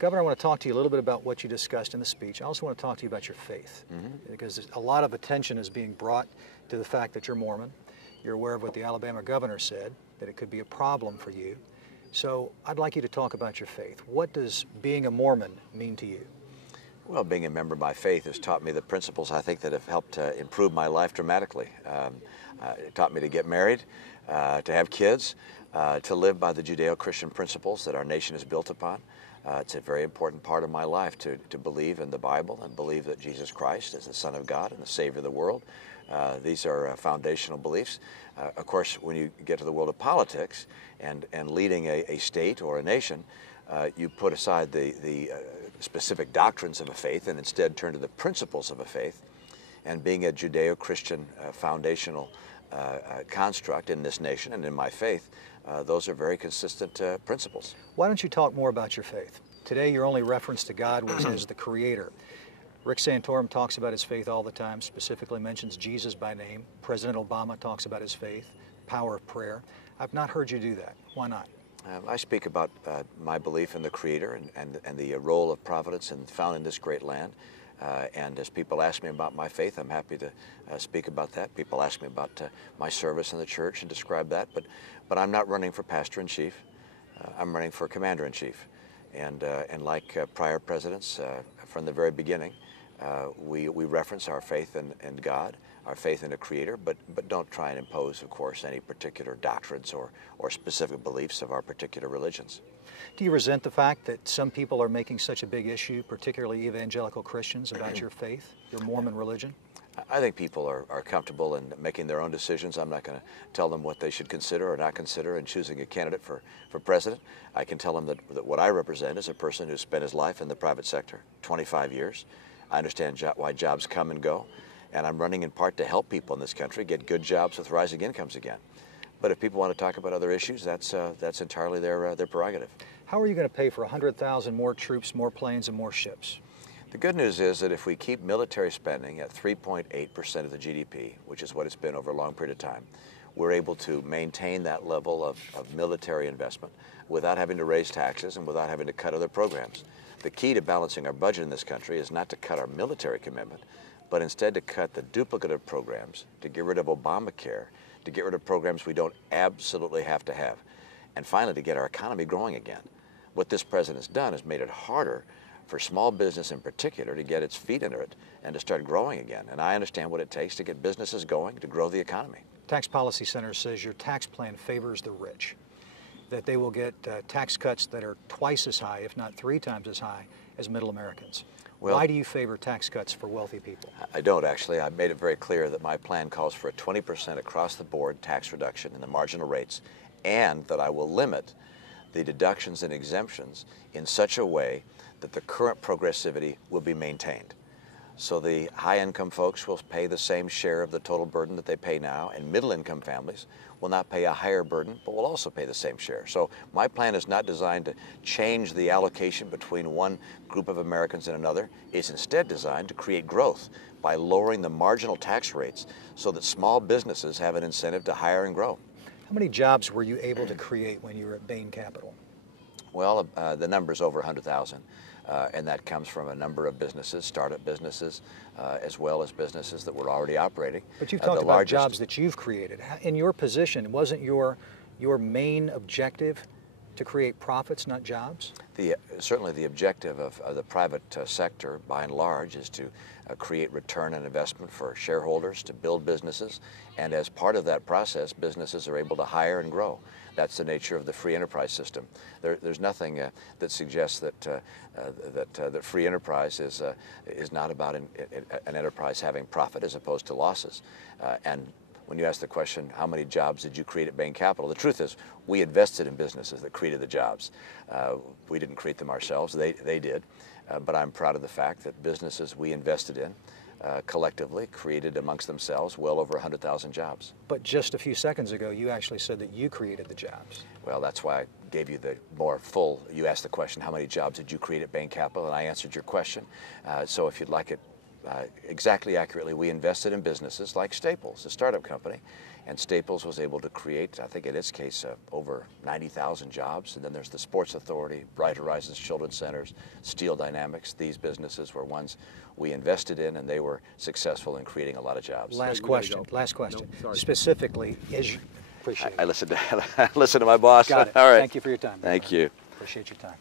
Governor, I want to talk to you a little bit about what you discussed in the speech. I also want to talk to you about your faith, because a lot of attention is being brought to the fact that you're Mormon. You're aware of what the Alabama governor said, that it could be a problem for you. So I'd like you to talk about your faith. What does being a Mormon mean to you? Well, being a member of my faith has taught me the principles I think that have helped improve my life dramatically. It taught me to get married, to have kids, to live by the Judeo-Christian principles that our nation is built upon. It's a very important part of my life to believe in the Bible and believe that Jesus Christ is the Son of God and the Savior of the world. These are foundational beliefs. Of course, when you get to the world of politics and leading a state or a nation, you put aside the specific doctrines of a faith and instead turn to the principles of a faith. And being a Judeo-Christian foundational construct in this nation and in my faith, those are very consistent principles. Why don't you talk more about your faith? Today, your only reference to God was as the Creator. Rick Santorum talks about his faith all the time, specifically mentions Jesus by name. President Obama talks about his faith, power of prayer. I've not heard you do that. Why not? I speak about my belief in the Creator and the role of providence in founding this great land. And as people ask me about my faith, I'm happy to speak about that. People ask me about my service in the church and describe that. But I'm not running for pastor-in-chief. I'm running for commander-in-chief. And like prior presidents from the very beginning, we reference our faith in God, our faith in a Creator, but don't try and impose, of course, any particular doctrines or specific beliefs of our particular religions. Do you resent the fact that some people are making such a big issue, particularly evangelical Christians, about your faith, your Mormon religion? I think people are comfortable in making their own decisions. I'm not going to tell them what they should consider or not consider in choosing a candidate for president. I can tell them that what I represent is a person who's spent his life in the private sector, 25 years. I understand why jobs come and go, and I'm running in part to help people in this country get good jobs with rising incomes again. But if people want to talk about other issues, that's entirely their prerogative. How are you going to pay for 100,000 more troops, more planes, and more ships? The good news is that if we keep military spending at 3.8% of the GDP, which is what it's been over a long period of time, we're able to maintain that level of military investment without having to raise taxes and without having to cut other programs. The key to balancing our budget in this country is not to cut our military commitment, but instead to cut the duplicative programs, to get rid of Obamacare, to get rid of programs we don't absolutely have to have, and finally to get our economy growing again. What this president's done is made it harder for small business in particular to get its feet under it and to start growing again. And I understand what it takes to get businesses going, to grow the economy. Tax Policy Center says your tax plan favors the rich, that they will get tax cuts that are twice as high, if not 3 times as high, as middle Americans. Well, why do you favor tax cuts for wealthy people? I don't, actually. I've made it very clear that my plan calls for a 20% across-the-board tax reduction in the marginal rates, and that I will limit the deductions and exemptions in such a way that the current progressivity will be maintained. So the high-income folks will pay the same share of the total burden that they pay now, and middle-income families will not pay a higher burden, but will also pay the same share. So my plan is not designed to change the allocation between one group of Americans and another. It's instead designed to create growth by lowering the marginal tax rates so that small businesses have an incentive to hire and grow. How many jobs were you able to create when you were at Bain Capital? Well, the number's over 100,000. And that comes from a number of businesses, startup businesses, as well as businesses that were already operating. But you've talked about jobs that you've created. In your position, wasn't your main objective to create profits, not jobs? Certainly the objective of the private sector, by and large, is to create return on investment for shareholders, to build businesses, and as part of that process, businesses are able to hire and grow. That's the nature of the free enterprise system. There's nothing that suggests that free enterprise is not about an enterprise having profit as opposed to losses. And when you ask the question, how many jobs did you create at Bain Capital? The truth is, we invested in businesses that created the jobs. We didn't create them ourselves, they did. But I'm proud of the fact that businesses we invested in collectively created amongst themselves well over 100,000 jobs. But just a few seconds ago, you actually said that you created the jobs. Well, that's why I gave you the more full, you asked the question, how many jobs did you create at Bain Capital? And I answered your question. So if you'd like it exactly accurately, we invested in businesses like Staples, a startup company, and Staples was able to create, I think in its case, over 90,000 jobs. And then there's the Sports Authority, Bright Horizons Children's Centers, Steel Dynamics. These businesses were ones we invested in, and they were successful in creating a lot of jobs. Last question. No, specifically, appreciate it. I listen to my boss. Got it. All right. Thank you for your time. Thank you. Appreciate your time.